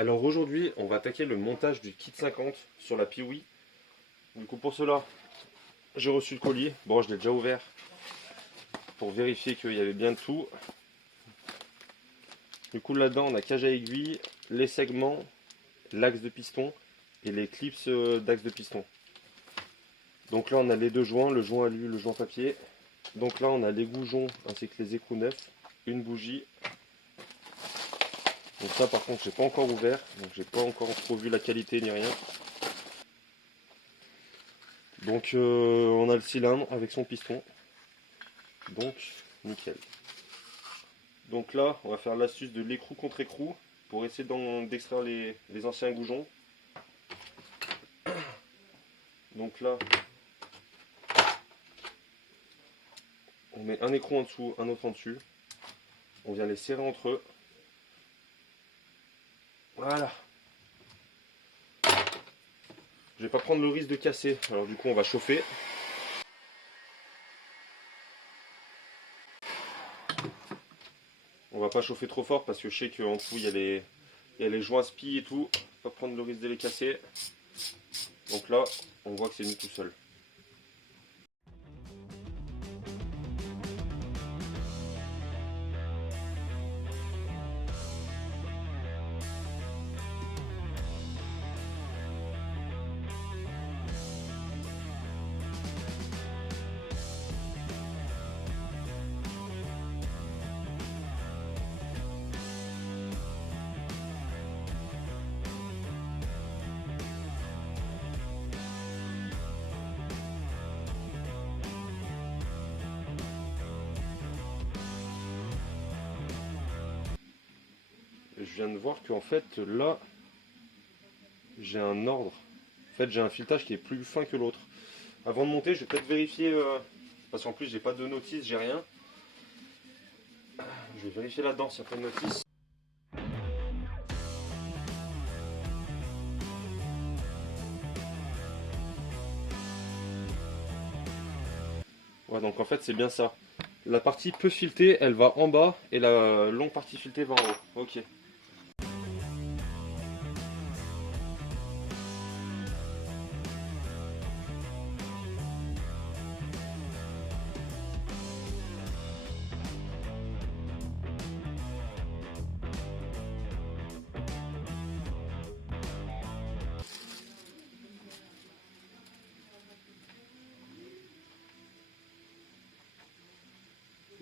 Alors aujourd'hui, on va attaquer le montage du kit 50 sur la Piwi. Du coup, pour cela, j'ai reçu le colis. Bon, je l'ai déjà ouvert pour vérifier qu'il y avait bien tout. Du coup, là-dedans, on a cage à aiguille, les segments, l'axe de piston et les clips d'axe de piston. Donc là, on a les deux joints, le joint alu, le joint papier. Donc là, on a les goujons ainsi que les écrous neufs, une bougie. Donc ça, par contre, j'ai pas encore ouvert, donc j'ai pas encore trop vu la qualité ni rien. Donc on a le cylindre avec son piston. Donc nickel. Donc là, on va faire l'astuce de l'écrou contre écrou pour essayer d'extraire les anciens goujons. Donc là, on met un écrou en dessous, un autre en dessus. On vient les serrer entre eux. Voilà. Je vais pas prendre le risque de casser. Alors du coup, on va chauffer. On va pas chauffer trop fort parce que je sais qu'en dessous, il y a les joints spi et tout. Pas prendre le risque de les casser. Donc là, on voit que c'est mis tout seul. Je viens de voir qu'en fait là j'ai un ordre. En fait j'ai un filetage qui est plus fin que l'autre. Avant de monter, je vais peut-être vérifier parce qu'en plus j'ai pas de notice, j'ai rien. Je vais vérifier là-dedans s'il n'y a pas de notice. Ouais, donc en fait c'est bien ça. La partie peu filetée, elle va en bas et la longue partie filetée va en haut. Ok.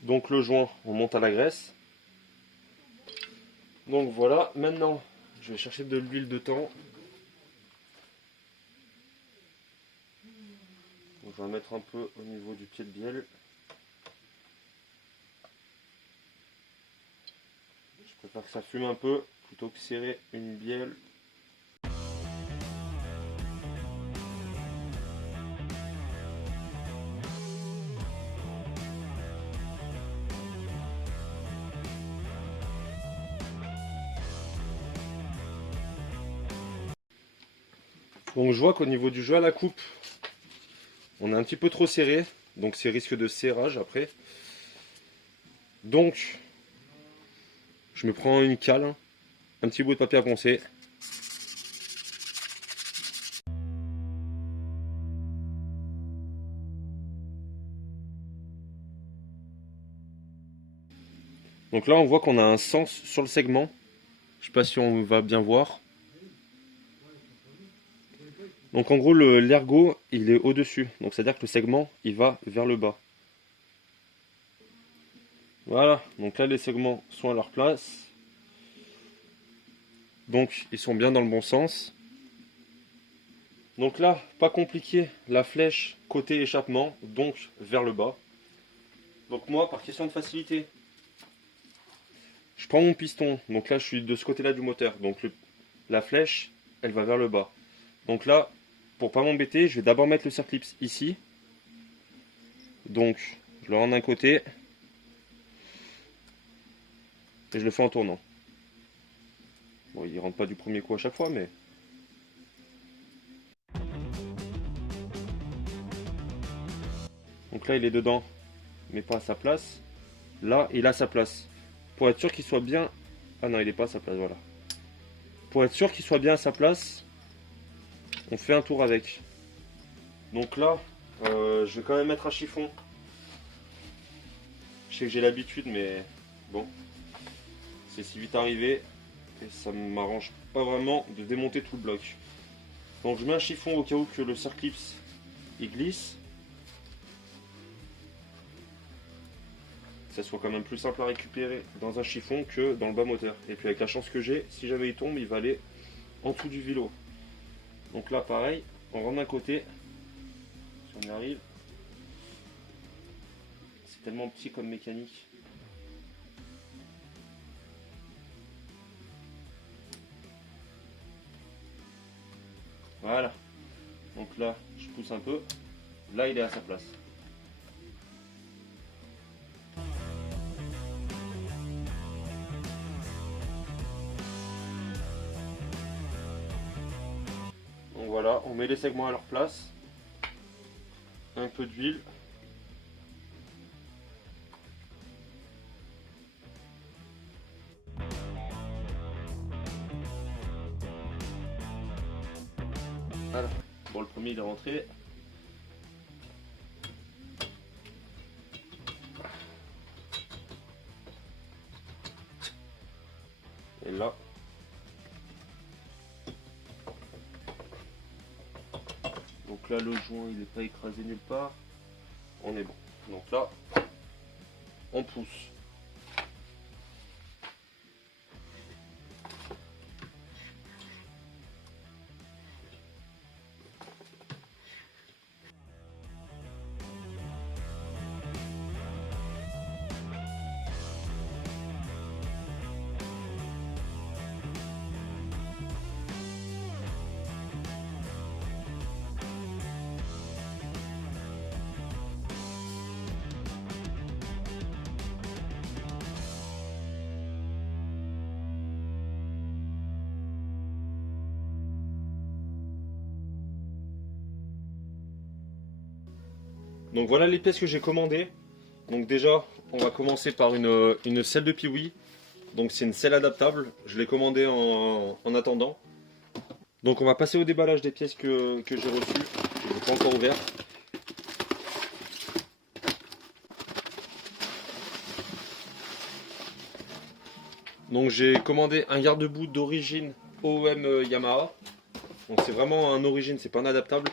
Donc le joint, on monte à la graisse. Donc voilà, maintenant je vais chercher de l'huile de thon. Donc, je vais en mettre un peu au niveau du pied de bielle. Je préfère que ça fume un peu plutôt que serrer une bielle. Donc je vois qu'au niveau du jeu à la coupe, on est un petit peu trop serré, donc c'est risque de serrage après. Donc je me prends une cale, un petit bout de papier à poncer. Donc là on voit qu'on a un sens sur le segment. Je sais pas si on va bien voir. Donc en gros l'ergot il est au-dessus, donc c'est à dire que le segment il va vers le bas. Voilà, donc là les segments sont à leur place. Donc ils sont bien dans le bon sens. Donc là, pas compliqué, la flèche côté échappement, donc vers le bas. Donc moi, par question de facilité, je prends mon piston, donc là je suis de ce côté-là du moteur, donc la flèche, elle va vers le bas. Donc là, pour pas m'embêter, je vais d'abord mettre le circlips ici. Donc, je le rends d'un côté, et je le fais en tournant. Bon, il rentre pas du premier coup à chaque fois, mais... Donc là, il est dedans, mais pas à sa place. Là, il a sa place. Pour être sûr qu'il soit bien... Ah non, il n'est pas à sa place, voilà. pour être sûr qu'il soit bien à sa place, on fait un tour avec. Donc là, je vais quand même mettre un chiffon. Je sais que j'ai l'habitude, mais bon, c'est si vite arrivé et ça ne m'arrange pas vraiment de démonter tout le bloc. Donc je mets un chiffon au cas où que le Circlipse il glisse. Ça soit quand même plus simple à récupérer dans un chiffon que dans le bas moteur. Et puis avec la chance que j'ai, si jamais il tombe, il va aller en dessous du vélo. Donc là pareil, on rentre d'un côté, si on y arrive. C'est tellement petit comme mécanique. Voilà. Donc là, je pousse un peu. Là, il est à sa place. Donc voilà, on met les segments à leur place. Un peu d'huile. Voilà. Bon, le premier il est rentré. Et là. Donc là, le joint il n'est pas écrasé nulle part. On est bon. Donc là, on pousse. Donc voilà les pièces que j'ai commandées. Donc déjà, on va commencer par une selle de Piwi. Donc c'est une selle adaptable. Je l'ai commandée en attendant. Donc on va passer au déballage des pièces que j'ai reçues. Je n'ai pas encore ouvert. Donc j'ai commandé un garde-boue d'origine OEM Yamaha. Donc c'est vraiment un origine, c'est pas un adaptable.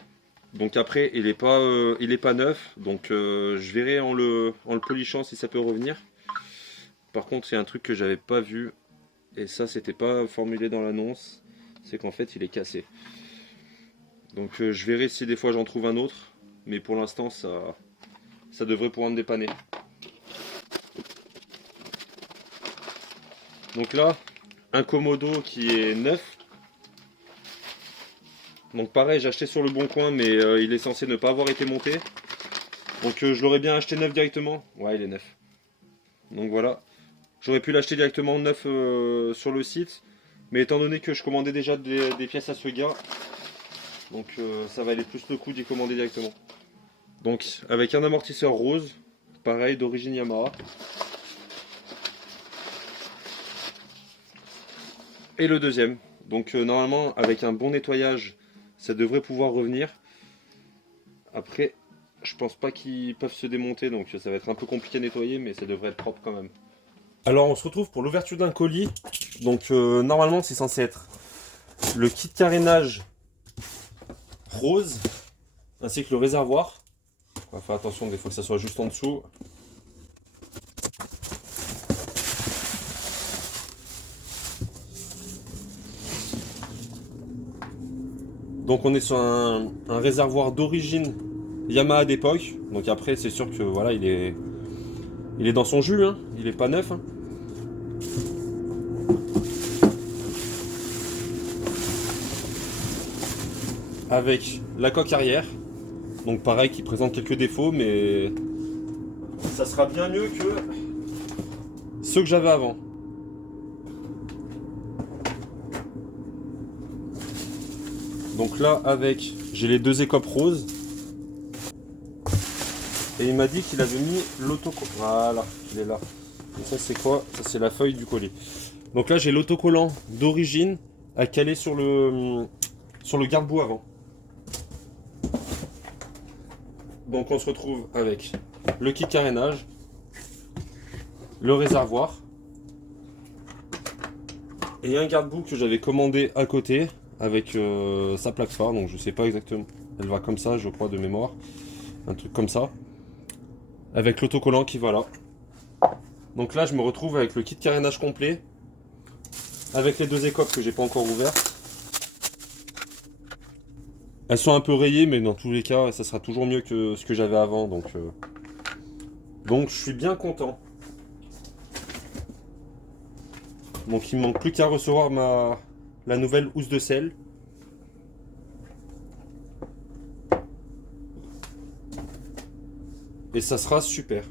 Donc après il est pas neuf, donc je verrai en le polichant si ça peut revenir. Par contre c'est un truc que j'avais pas vu et ça c'était pas formulé dans l'annonce, c'est qu'en fait il est cassé. Donc je verrai si des fois j'en trouve un autre, mais pour l'instant ça devrait pouvoir me dépanner. Donc là un Komodo qui est neuf. Donc pareil, j'ai acheté sur le bon coin, mais il est censé ne pas avoir été monté. Donc je l'aurais bien acheté neuf directement. Ouais, il est neuf. Donc voilà. J'aurais pu l'acheter directement neuf sur le site. Mais étant donné que je commandais déjà des pièces à ce gars, donc ça valait plus le coup d'y commander directement. Donc avec un amortisseur rose, pareil d'origine Yamaha. Et le deuxième. Donc normalement avec un bon nettoyage, ça devrait pouvoir revenir. Après, je pense pas qu'ils peuvent se démonter, donc ça va être un peu compliqué à nettoyer, mais ça devrait être propre quand même. Alors on se retrouve pour l'ouverture d'un colis. Donc normalement c'est censé être le kit carénage rose, ainsi que le réservoir. On va faire attention des fois que ça soit juste en dessous. Donc on est sur un réservoir d'origine Yamaha d'époque. Donc après c'est sûr que voilà il est dans son jus, hein. Il est pas neuf. Hein. Avec la coque arrière. Donc pareil qui présente quelques défauts, mais ça sera bien mieux que ceux que j'avais avant. Donc là avec, j'ai les deux écopes roses. Et il m'a dit qu'il avait mis l'autocollant. Voilà, il est là. Et ça c'est quoi? Ça c'est la feuille du colis. Donc là j'ai l'autocollant d'origine à caler sur le garde-boue avant. Donc on se retrouve avec le kit carénage, le réservoir et un garde-boue que j'avais commandé à côté avec sa plaque phare. Donc je sais pas exactement, elle va comme ça je crois de mémoire, un truc comme ça, avec l'autocollant qui va là. Donc là je me retrouve avec le kit carénage complet, avec les deux écopes que j'ai pas encore ouvertes. Elles sont un peu rayées, mais dans tous les cas, ça sera toujours mieux que ce que j'avais avant. Donc je suis bien content. Donc il me manque plus qu'à recevoir la nouvelle housse de sel. Et ça sera super.